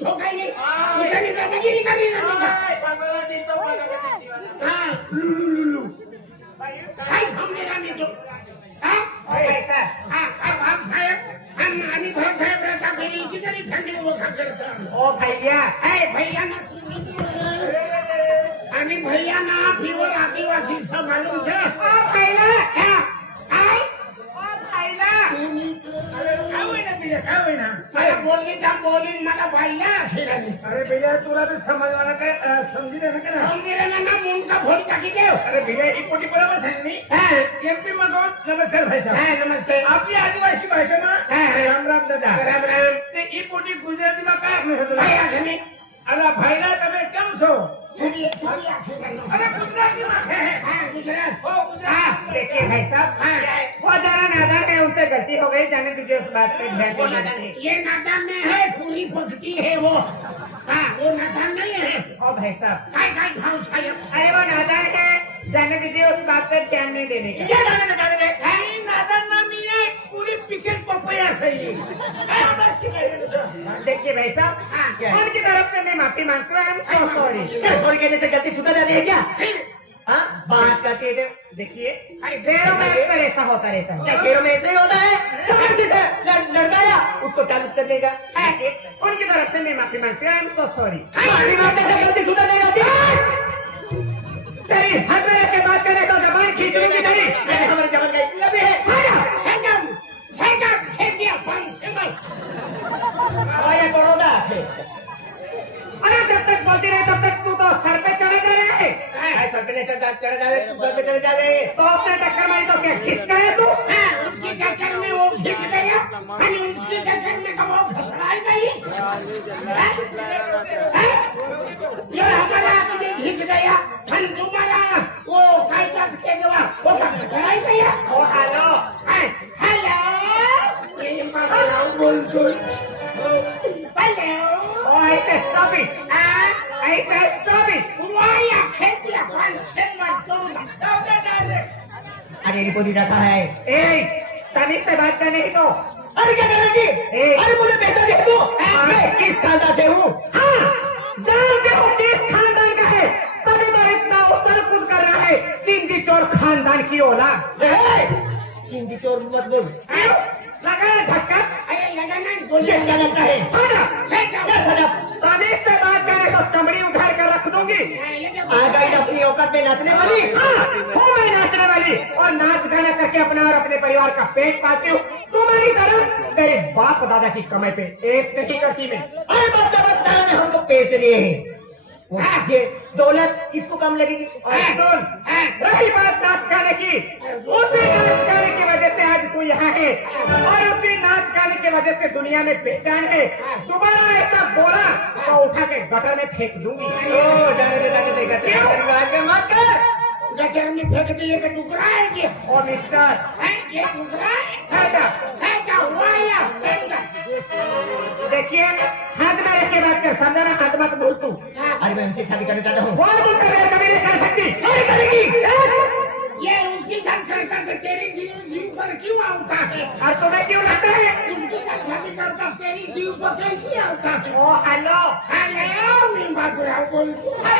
ठोकायले तुझ्याने दादागिरी करी ना तुझा. हा, लुलू लुलू काय थांबलेला नाही तो हा? हा, काय भाग साहेब आणि आणि भाग साहेब रसा फेरीची तरी थंडी ओझा करतो ओ भैया ए भैया ना आणि भैया ना फिवर आदिवासी सब मालूम છે ओ भैया क्या આદિવાસી ભાષામાં હા રામ રામ દાદા રામ રામ ઈ પોટી ગુજરાતીમાં કાય કહે ભાઈ આ તમે કેમ છો? ये नादान में है पूरी फुकती है वो हाँ वो नादान नहीं है ओ भाई साहब काय काय था उसका अरे वो नादान है जाने तुझे उस बात पे ध्यान नहीं देने का ये जाने जाने दे। पिकेट पपया सही की देखिए भाई साहब हाँ, क्या उनकी तरफ़ से मैं माफ़ी मांगती हूँ आई एम सॉरी क्या सॉरी कहने से गलती सुधर जाती है क्या? हाँ बात करते थे देखिए। शेरों में अक्सर ऐसा होता रहता है। क्या शेरों में ऐसे ही होता है? ज़बरदस्ती से लड़- लड़काया उसको चालीस कर देगा। उनकी तरफ़ से मैं माफ़ी मांगती हूँ आई एम सो सॉरी माफ़ी मांगने से गलती सुधर नहीं जाती तेरी में रख के बात करे तो जबान खींच लूँगी तेरी। मैंने हमारे जबल से बड़ौदा है अरे जब तक बोलती रहे तब तक तू तो सर पे चले जा रहे जा रहे तू सर पे जा रहे तो उसने टक्कर मारी तो क्या खिसका है तू में वो खींच गया में वो गई ये हमारा आदमी गया तुम्हारा वो काय के वो तो गया ये बोली रखा है ए तमीज से बात करने की तो अरे क्या करना जी? ए। अरे मुझे पहचान दे तू. मैं किस खानदान से हूँ? हाँ जानते हो किस खानदान का है। तभी तो इतना उछल कूद कर रहा है। सिंधी चोर खानदान की औलाद हिंदी चोर मत बोल। लगा धक्का अरे लगा ना मुझे बोलिए क्या लगता है? सारा क्या सदफ तमीज से बात करे तो चमड़ी उठार कर रख दूंगी। आ गई अपनी औकात में नाचने वाली। हाँ, हूँ मैं और करके अपना और अपने परिवार का पेट पाती हूँ। तुम्हारी तरह तेरे बाप दादा की कमाई पे एक नहीं करती मैं। अरे दादा ने हमको पैसे दिए हैं। ये दौलत इसको कम लगेगी। सुन रही बात नाच गाने की। उसी नाच गाने की वजह से आज तू यहाँ है। और उसी नाच गाने की वजह से दुनिया में पहचान है। दोबारा ऐसा बोला तो उठा के गटर में फेंक दूँगी। ओ जाने दे जाने दे गटर मत कर। गटर में फेंक दिए तो टुकड़ा है क्या और मिस्टर है ये टुकड़ा है खाजा फेंका हुआ या देखिए हाथ में रख के बात कर समझा ना हाथ मत बोल तू अरे मैं उनसे शादी करना चाहता हूँ। बोल बोल कर कभी नहीं कर सकती अरे करेगी ये उसकी साथ करता तो तेरी जीव जीव पर क्यों आता है? और तुम्हें क्यों लगता है? उसकी शादी करता तेरी जीव पर क्यों आता है? ओ हेलो हेलो मैं बाबूराव बोलती है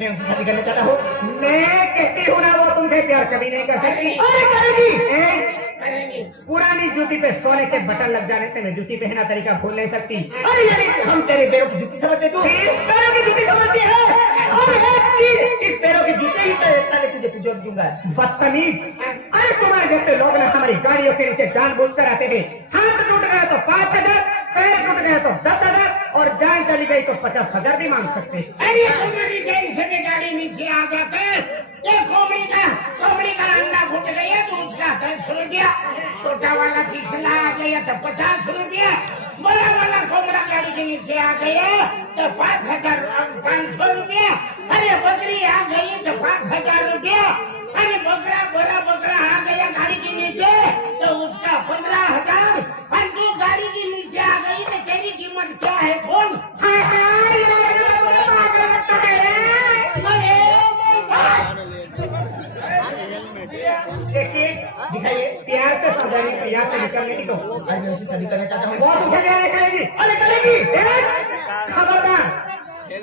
मैं उनसे शादी करना चाहता हूँ। मैं कहती हूँ ना वो तुमसे प्यार कभी नहीं कर सकती। अरे करेगी। पुरानी जूती पे सोने के बटन लग जाने से मैं जूती पहनना तरीका भूल नहीं सकती। अरे यानी हम तेरे पैरों की जूती समझते तू। पैरों की जूती समझती है? और एक चीज़ इस पैरों की जूते ही तो ताले तुझे पूछो दूँगा। बदतमीज। अरे तुम्हारे जैसे लोग ना हमारी गाड़ियों के नीचे जान बूझ कर आते थे। हाथ टूट गया तो पाँच हज़ार। पैर टूट गया तो? दस हजार? और जान चली गई तो पचास हजार भी मांग सकते अरे तुम्हारी जैसे भी गाड़ी नीचे आ जाते ये कोमड़ी का कोमड़ी का अंडा फूट गया तो उसका दस रुपया। छोटा वाला पिछला आ गया तो पचास रुपया। बड़ा वाला कोमड़ा गाड़ी के नीचे आ गया तो पाँच हजार पाँच सौ रुपया। अरे बकरी आ गई तो पाँच हजार रुपया। अरे बकरा बड़ा बकरा आ गया गाड़ी के नीचे तो उसका पंद्रह हजार। कीमत क्या है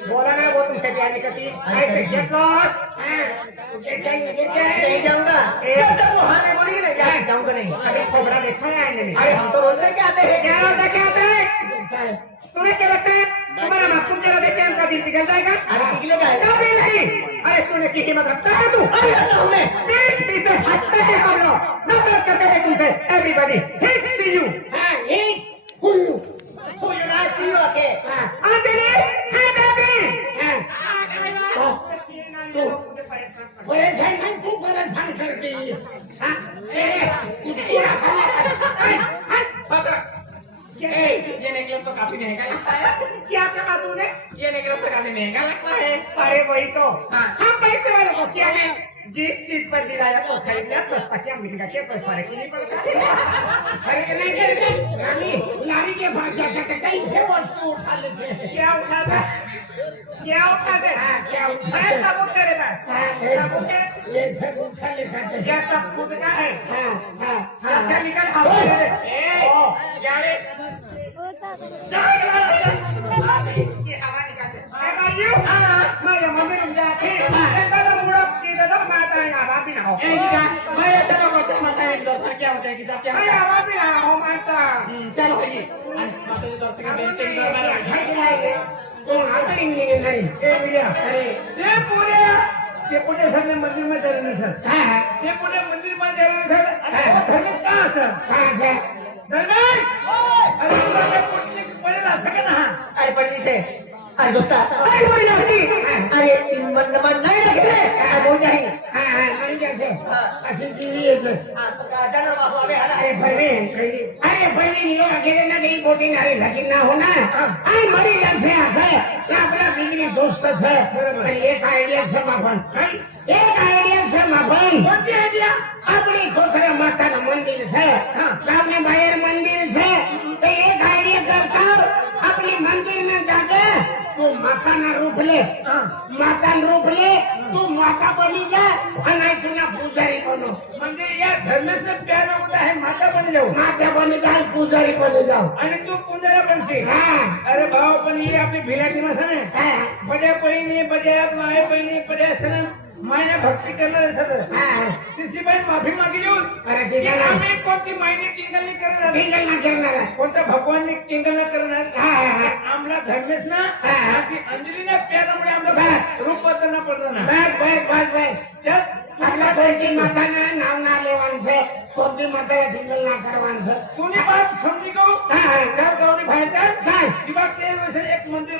बोल हाय हाय ये बड़ा बड़ा बात लगता है देखिए दिखाइए प्यार से समझाने का प्रयास शादी करने की तो आज मैं उससे शादी करना चाहता वो हूँ. तुमसे प्यार नहीं करेगी अरे करेगी ए, खबरदार बोला ना वो तुमसे प्यार नहीं? करती ऐसे गेट लॉस नहीं. जाऊंगा जब तक वो हाँ नहीं. बोलेगी ना यहाँ से जाऊंगा नहीं अरे खोबरा देखा है आईने में. अरे हम तो रोज करके आते हैं? क्या होता क्या होता है तुम्हें क्या? लगता है तुम्हारा मासूम जरा देख के? हमका दिल पिघल जाएगा अरे नहीं. अरे सोने की हिम्मत रखता है तू? अरे आता हूँ मैं देश पीछे हंसते हैं हम लोग नफरत करते हैं तुमसे everybody hit see you Who you not see you okay? आते रे है बेबी परेशान नहीं तू परेशान करती ये नेकलेस तो काफी महंगा क्या कहा तूने ये नेकलेस तो काफी महंगा अरे वही तो हाँ पैसे वाले को क्या है जिस चीज पर दिलाया तो खरीद लिया सस्ता क्या मिलेगा क्या कोई फर्क नहीं. पड़ता अरे नहीं करते रानी लारी के पास जा सकते कैसे वस्तु उठा लेते क्या उठाता? क्या उठाते हाँ, क्या उठा है सबूत हाँ, सबूत है ये सब उठा लेते हैं क्या सब खुद का है हाँ हाँ हाँ, हाँ क्या में जा। हाँ। ए, भाइयों, हाँ, की को कि तो। पूरे सर? मंदिर में चले सर ये पूरे मंदिर में चले सर धर्मेश कहाँ सर? धर्मेश? अरे तुम्हारे पुतली से पहले ना अरे पंडित से अरे दोस्ता अरे बोली जाती अरे इन मन मन नहीं रखे रे अरे बोल जाही हाँ हाँ नहीं जैसे ऐसी चीज़ है सर जाना बाबू अबे हला अरे परवीन अरे परवीन ये अकेले ना गई बोटी नारी लगी ना होना अरे मरी जैसे आते ना अपना बिजली दोस्त है पर एक आइडिया से माफन एक आइडिया से माफन कौन सी आइडिया अपनी खोसरा माता का मंदिर है सामने तू माता ना रूप ले माता रूप ले तू माता बनी जा और नहीं तू ना पुजारी बनो मंदिर या धर्मेश ने प्यार होता है माता बन जाऊ माता बनी जाओ पुजारी बनी जाओ आणि तू पुजारा बनशील हाँ अरे भाऊ पण ही आपली भिलाची माणसं नाही हाँ बड्या बहिणी बड्या माय बहिणी बड्या सण मैंने भक्ती करणार तिची माफी मागी देऊन आम्ही कोणती मायने टिंगल करणार टिंगल ना करणार कोणत्या भगवानने किंगल करणार आमला धर्मेस ना की अंजलीने प्यारामुळे आमला रूप बदलना पडलं ना चल माता ना ना एक मंदिर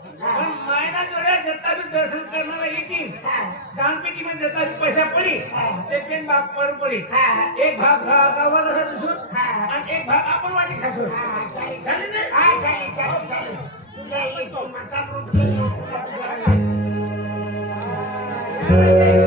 चल ना. हा, येता रे. ए, भाऊ. ले. चालू आहे ना. आम्ही काय सगळं टाकणार ना पायावर. तू माता रोखले आणि माता बनू. तू माता पण तुला बरोबर बरोबर वाटेल ए, खावायचं भाऊ, हाय माय बनसू. पण मायना जोड्या जता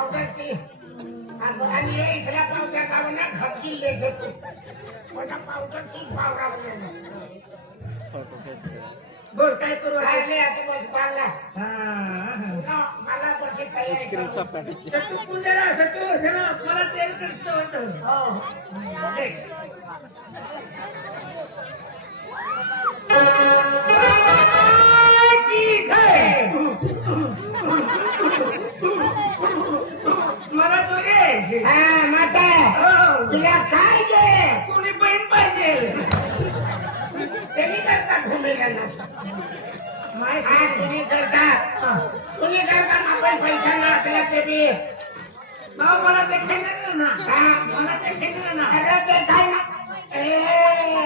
मग आणि इथल्या इथला पावडर काढून ना खपकी लेत मोठा पावडर काय करू राहिले आता बस मला काढायची तू असं तू असं ना, मला तेल कृष्ण होतं हो रे हा माता. तुला काय गे? कोणी बहीण पाहिजे? त्यांनी करता भूमीला ना माय हा तुम्ही करता. तुम्ही करता आपण पैसा नाचला ते बी. भाऊ मला ते खेळणार ना. हा. मला ते खेळणार ना. अरे ते काय ना? अरे काय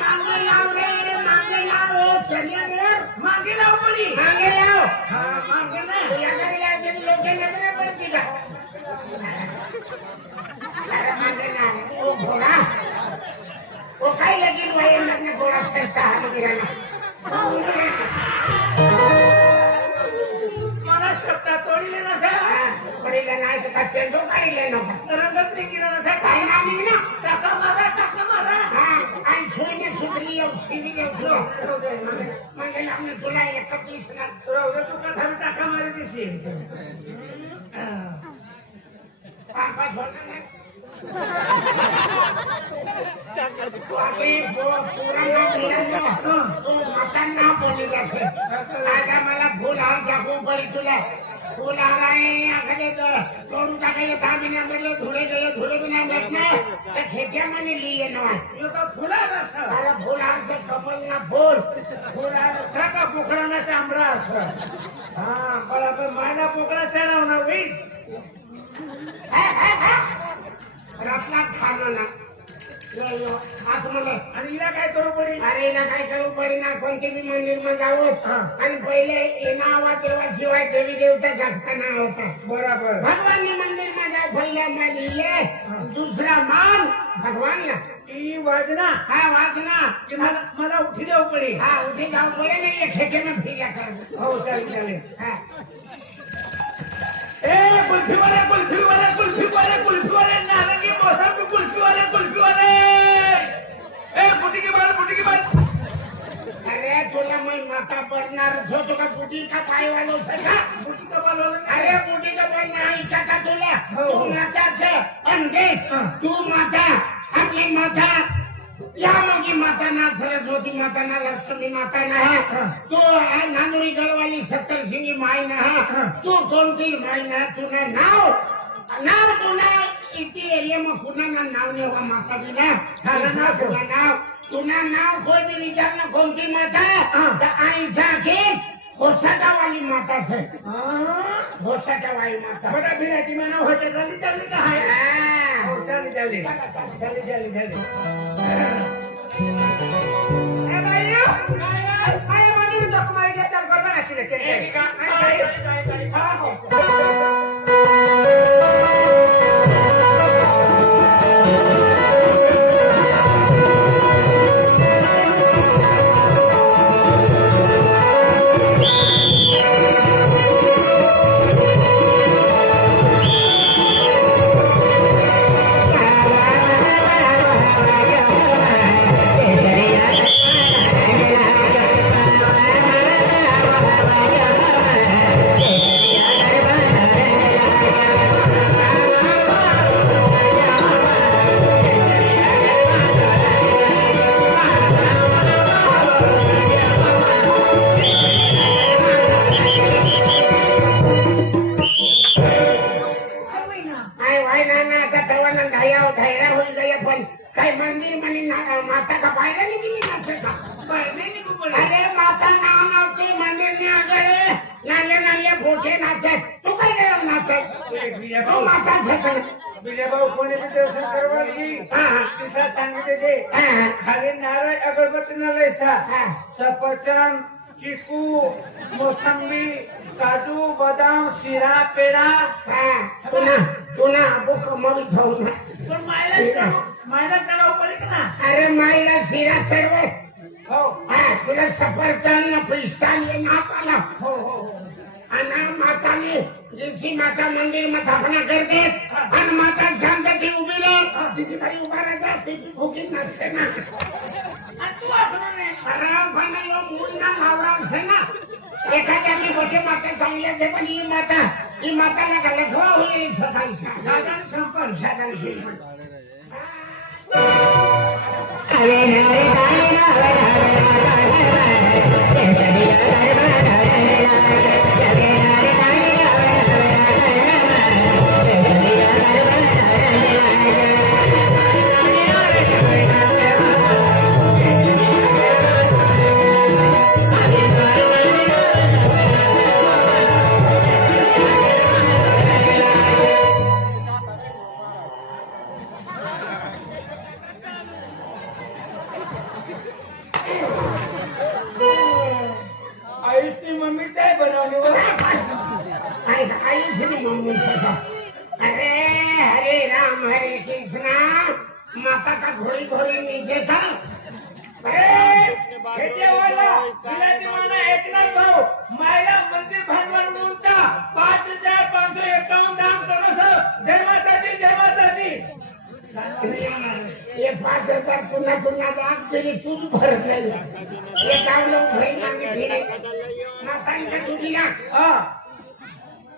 मागे लाव रे मागे लाव चलिया रे. मागे लाव पडी मागे लाव. हा मागे ना. घरी यायचे लोक नजरे पडतील का? अरे मागे ना ओ घोडा ओ काय लगीन वय लग्न घोडा सरता हात गिराना मला शब्दा तोडले ना साहेब पडीला नाही तर काय पेंडो काढले नको रंगत नाही केला ना साहेब काही नाही ना टाका मारा टाका मारा हा आणि छोईने सुधरी येऊ शिवी येऊ तुला राहू दे, म्हणजे लावणे तुला एकत्रीस ना राहू दे, तू कथा टाका पापा होणार नाही अभी जो पुराना नियम है, ना बोली जाते आता मला फुल हार टाकून पडी तुला फुल हार आहे आखाने तोडून टाकायला दहा महिन्यामध्ये धुळे गेले धुळे बिना भेट नाही तर खेट्यामध्ये लिहिये ना यो फुला रसा अरे फुल हारचं कमल ना फुल फुला रसा का पोकळाना चांबडा असा हा बरोबर. मायना पोकळा चढाव ना होईल. रत्नात खाणं ना. आणि हिला काय करू पडी अरे ना काय करू पडे कोणते बी मंदिरमध्ये आहोत. आणि पहिले येणं आवा तेव्हा शिवाय देवी देवता शकता नाही होता. बरोबर. भगवान मंदिरमध्ये पहिल्या लिहिले. दुसरा मान भगवानला. ही वाजना. हा वाचना की मला मला उठी देऊ पडी हा उठे जाऊ पडे नाही खेटेनं फिर्या कर. हो चालेल चालेल. हा. ए कुल्फीवाले कुल्फीवाले कुल्फीवाले कुल्फीवाले नारंगी मोसंबी कुल्फीवाले कुल्फीवाले! ए बुटी की बाल बुटी की बाल! अरे तुला मग माता पडणारच होतो का पुटी का पाय वालो सका बुटी का बाल वाला अरे पुटी का पाय नाही का का तुला? हो, तू हो. माताच अंधे. तू माता आपली माता. या मगी माता ना सरस्वती माता ना लक्ष्मी माता ना हा. तू नांदुरी गडवाली सत्तर सिंगी माय ना हा. तू कोणती माय ना तुला नाव? नाव तुला इथे एरिया में पुन्हा ना नाव नाही होगा माता जी ना ना, नाव. तुला नाव. तुला नाव कोई भी विचारना कोणती माता? हा. तर आईचा केस होसाटावाली माता से हाँ. होसाटावाली माता. बड़ा फिर ऐसी माना हो चली चली कहा है. हा. हो चली चली चला, चला. काय वाय ना ना आता तेव्हा ना धाया धायरा होईल गया पण काय मंदिर म्हणे ना- माता का पाहिलं नाही गेली नाचे का नहीं नहीं कुपड़ी अरे माता नाव नव्हती मंदिर ने अगळे नाले नाले फोटे नाचे. तू काय काय नाचे? विजय तू भाऊ. माता छकड विजय भाऊ कोणी बी दर्शन करवा की तिथं सांगितले ते. खाली नारळ अगरबत्ती न लयसा. सफरचंद चिकू मोसंबी काजू बदाम शिरा पेढा. हा पुन्हा पुन्हा बुक मग खाऊ ना. पण मायला चढाव- मायला चढाव पडेल ना अरे माईला शिरा सर्व हो. आपलं सफरचंद पिस्तान हे नाक आला हो हो हो. आणि माताने जशी माता मंदिरमध्ये स्थापना करते आणि माता उभी राह तिची बाई उभा राहता तिची भुकी नसते ना आणि तू असं नाही खराबपणाला मूळ ना लावला असते ना एखाद्या मी मोठे माता चांगली असते पण ही माता ही माताला घालत हो होईल सकाळी साधारण संपल साधारण संपल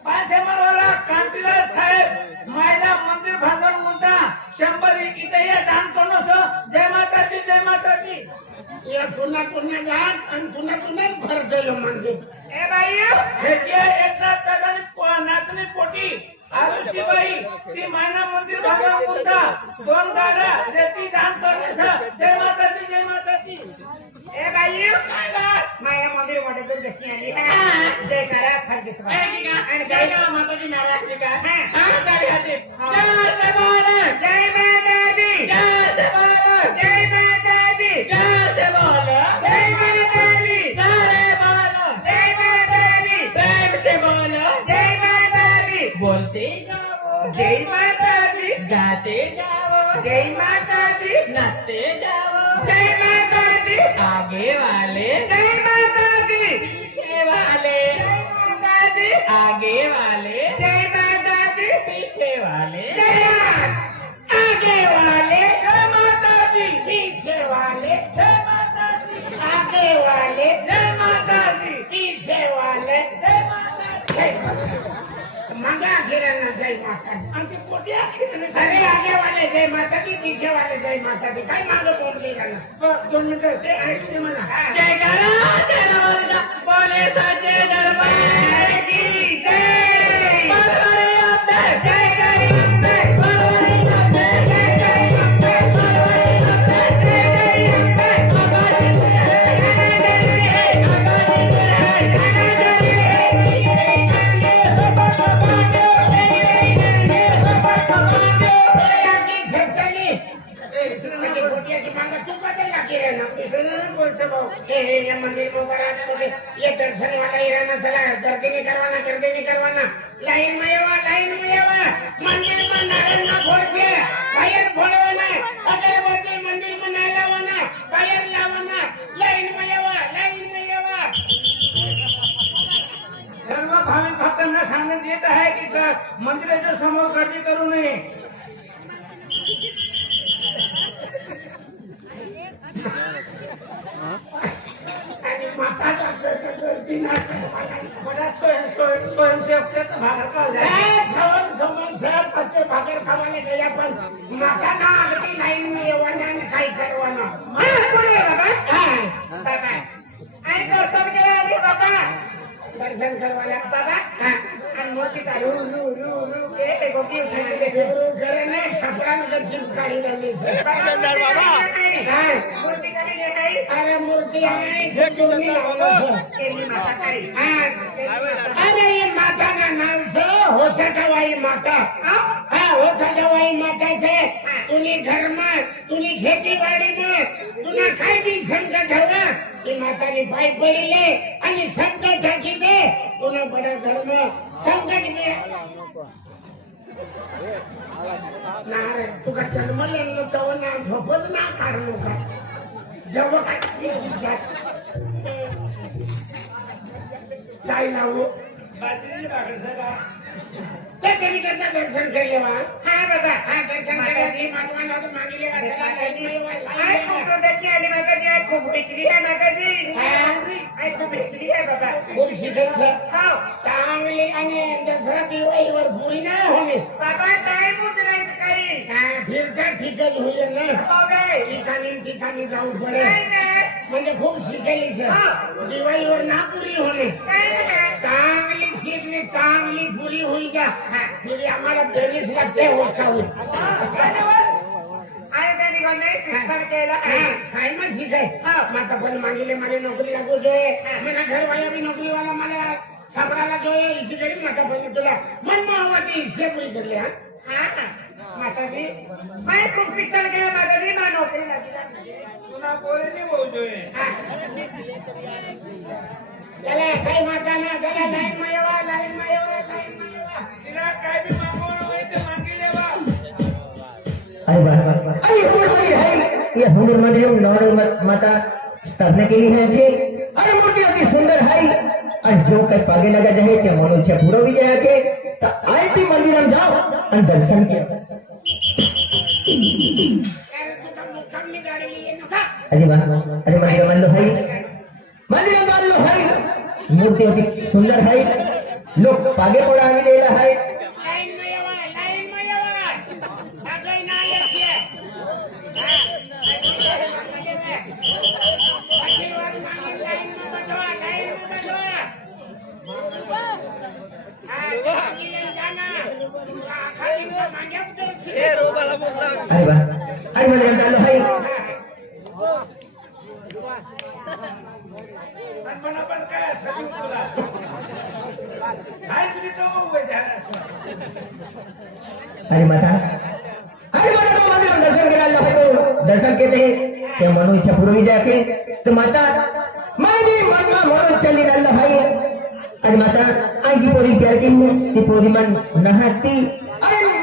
पाच एमआरवाला कांतीलाल साहेब. मायला मंदिर भांडवल म्हणता शंभर इथे या दान करणं जय माता दी जय माता दी ये पुन्हा पुन्हा दान आणि पुन्हा पुन्हा म्हणजे. ए बाई. एकनाथ दादानी पो- नाचणी पोटी आरुषी बाई ती मायना मंदिर भांडवल म्हणता दोन गाड्या रेती दान करणं जय माता दी जय माता दी ए बाई काय? माया मंदिर वाटत दक्षिण आली जय करा आहे. आणि जय गणा माताजी महाराज ठीक आहे. हा, जय हाती. जय सेवालाल. जय जाओ जय माताजी नाचते जाओ जय माताजी आगे वाले आमची जय माता दी पीछे जय माता दी काय मागं बोलली का दोन मिनिटं ते ऐकते मला. जय बोले साचे दरबार. दर्शन वाला ईराना चला गर्दी नहीं करवाना गर्दी नहीं करवाना लाइन में आवा लाइन में आवा मंदिर में नारायण ना खोल के बाहर खोलवाना अगरबत्ती माता ना अगदी लाईन में येवाना आणि काही करवाना मला कोणी आहे बाबा? हा, बाबा. आणि दर्शन केलं आम्ही बाबा. दर्शन करवायला बाबा. हा. आणि मोठी ताई, रू, रू, रू, रू, के, गोटी उठायला गेली. घरे नाही छपरान गच्ची काढी लागली काय? मूर्ती कधी घेत आहे? अरे मूर्ती आहे दोन्ही लावलं. केली माता ताई. हा. अरे ये माता का नाम से हो सटवाई माता हाँ हो सटवाई माता से तूने घर में तूने खेती बाड़ी में तूने काही भी संकट होगा ये माता की पाई पड़ी ले आणि संकट ठाकी दे तूने बड़ा घर में संकट में ना रे तुका जन्मलेलं तेव्हा ना झोपच ना काढलो का जेव्हा काय काय लावू? बाजरीची भाकर सगळा ते तरी करता दर्शन केले वा हा बाबा हा खूप विक्री आहे मागाजी हा. आय खूप विक्री आहे बाबा. खूप शिकायचं हो. चांगली आणि दसरा दिवाळीवर पुरी नाही होणे. बाबा काय मुद्रायचं काही काय फिरता ठिकाणी होईल ना? ठिकाणी ठिकाणी जाऊ पडे. नाही नाही. म्हणजे खूप शिकायली हा. दिवाळीवर ना पुरी होणे. नाही चांगली शिकणे चांगली पुरी होईल का? पुरी आम्हाला बेनीस लागते होता नाही हा, सायमा शिकाय. हा. माता पण मागिले मला नोकरी लागू जोये मला घरवाला बी नोकरीवाला मला साबराला जोये इशी करी माता पण तुला. मन मोहब्बती इशे पुरी करली हा. हा ना माताजी मैं खूप शिक्षण केलं माताजी ना नोकरी लागली पुन्हा पोरीने बोलतोय चला काही माता ना चला लाईन मा येवा लाईन मा येवा लाईन मा येवा तिला काय बी मागवणं होय ते मागी लेवा अरे वाह वाह वाह अरे हुनर है ये हुनर मंदिर में नौ माता स्थापना केली है। थे अरे मूर्ति अति सुंदर है। और जो कई पागे लगा जाए त्या मनुष्य पूरा विजय आके तो आए ती मंदिर में जाओ और दर्शन किया अरे तुझा अरे वाह अरे मंदिर भाई. मंदिर मान भाई. मूर्ति अति सुंदर है लोक पागे पड़ा आगे लाईन मा येवा लाईन मा येवा आगई ना येছে हा आशीर्वाद मागे लाईन मा बसवा लाईन मा बसवा हा मागिले जाना खाली माग्याच करशील अरे वाह अरे मंदिर मान लो भाई आणि मला पण काय असं तुला काय तुझी तो वय झालं असं अरे माता अरे माता तो मंदिर में दर्शन केला अल्लाह भाई तो दर्शन केले हैं ते मनु इच्छा पूर्वी जाके तो माता मैं भी मनमा म्हणून चली अल्लाह भाई अरे माता आई की पोरी प्यार की ती पोरी मन नहाती अरे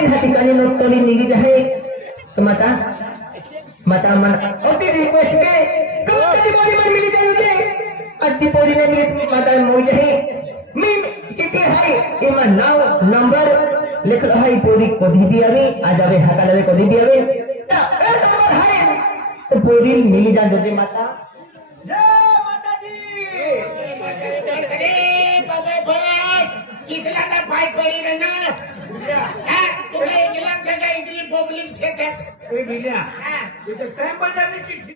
हिन हाती काली लोक तोली निगी जाहे तो माता माता मन अति रिक्वेस्ट के कब ती पोरी मन मिली जाए अति पोरी ने मिली माता मोई जाहे मी चिट्ठी है एमा नाव नंबर लिख रहा है पूरी कोधी दी अभी आज आवे हकाले कोधी दी अभी ता ए नंबर है तो पूरी मिली जा दे माता अरे बाबा बस पाय पडी ना पब्लिक ए भिल्या हा तिथे काय बजावली चिठ्ठी